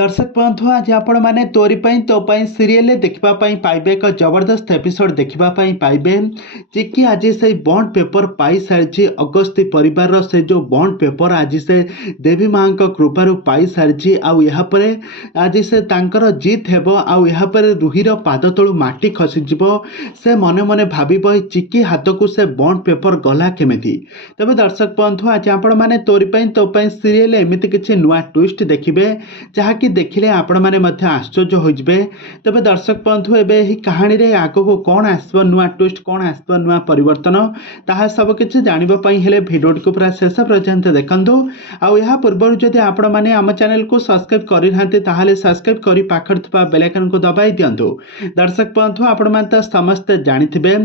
दर्शक बंधु आज आपण मैंने तोरी तो सीरियल देखा पाइबे एक जबरदस्त एपिसोड देखा पाइबे जे कि आज से बॉन्ड पेपर पाई सारी अगस्ती परिवार से जो बॉन्ड पेपर आज से देवी माँ कृपार पाई सारी आउे आज से तांकर जीत हेबो आउे रुहीर पाद तलू माटी खसीज से मने मने भाव चिकी हाथ को से बॉन्ड पेपर गला केमिति। तबे दर्शक बंधु आज आपण मैंने तोरी सीरियल एमती किसी नुआ ट्विस्ट देखिए जहाँ कि देखिले आपण माने मध्य आश्चर्य होइबे। तबे दर्शक बंधु एबे ही कहानी रे आगो को कौन आसबो नुआ ट्विस्ट कौन आसबो नुआ परिवर्तन ताहा सब किछि जानिबा पई हेले वीडियो को पूरा शेष पर्यंत देखंतु। आउ यहा पूर्व जदि आपण माने हम चैनल को सब्सक्राइब करि नाते ताहाले सब्सक्राइब करि पाखर थबा बेल आइकन को दबाई दियंतु। दर्शक बंधु आपण माने त समस्त जानिथिबे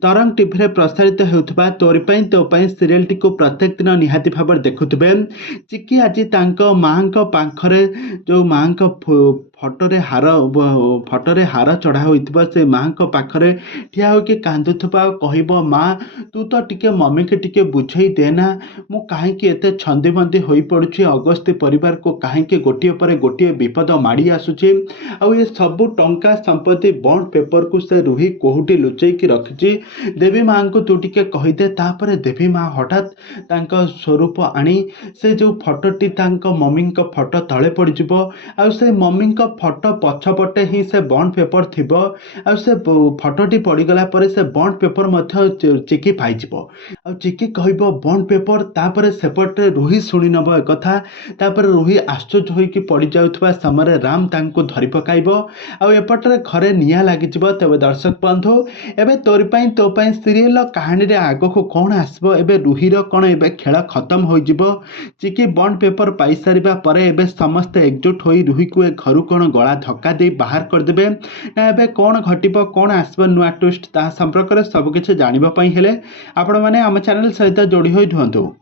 तरंग टीवी रे प्रसारित हेउथबा तोरी तो सीरियल टी को प्रत्येक दिन निहाती भाबर देखुथिबे चिकी आज तांको मांको पाखरे जो माँ फटोरे हार चढ़ा होता से माँ पाखरे ठिया होके कांदुथबा कहब माँ तू तो टिके मम्मी के टिके बुझे देना मु कहीं एत छंदी बंदी हो पड़ुछि अगस्ती परिवार को कहीं गोटे पर गोटे विपद माड़ी आसुछि ये सबू टंका संपत्ति बॉन्ड पेपर को से रुही कोहुटी लुचेकी रखिछि देवी माँ को तू टिके कहीदे। तापर देवी माँ हठात तांका स्वरूप आनी से जो फटोटी मम्मी फटो तले पड़ଯିबो आ से मम्मी फटो पछपटे ही से बॉन्ड पेपर थिबो आ से फटोटी पड़गला पर से बॉन्ड पेपर मध्य चिकी पाइजिबो आ चिकी कहबो बॉन्ड पेपर। तापर सेपटे रुही शुणी नब एक कथा तापर रुही आश्चर्य होइकी पड़ जाउथबा समय राम तांको धरि पकाइबो आ एपटरे घरे निया लागिजिबो। तबे दर्शक बंधु एबे तोरी तो सीरियल कहानी रे आगो को कौन आसबो एबे रुहीर कौन एबे खेल खत्म होइजिबो चिकी बॉन्ड पेपर पाई सारिबा परे एबे समस्त एकजुट होई रुही को घर कौन गला धक्का दे बाहर करदेबे ना एबे कौन घटिबो कौन आसबो नुआ ट्विस्ट ता संपर्क में सबकिछि जानिबा पई हेले आपण माने हम चैनल सहित जोड़ी होई रुहंतु।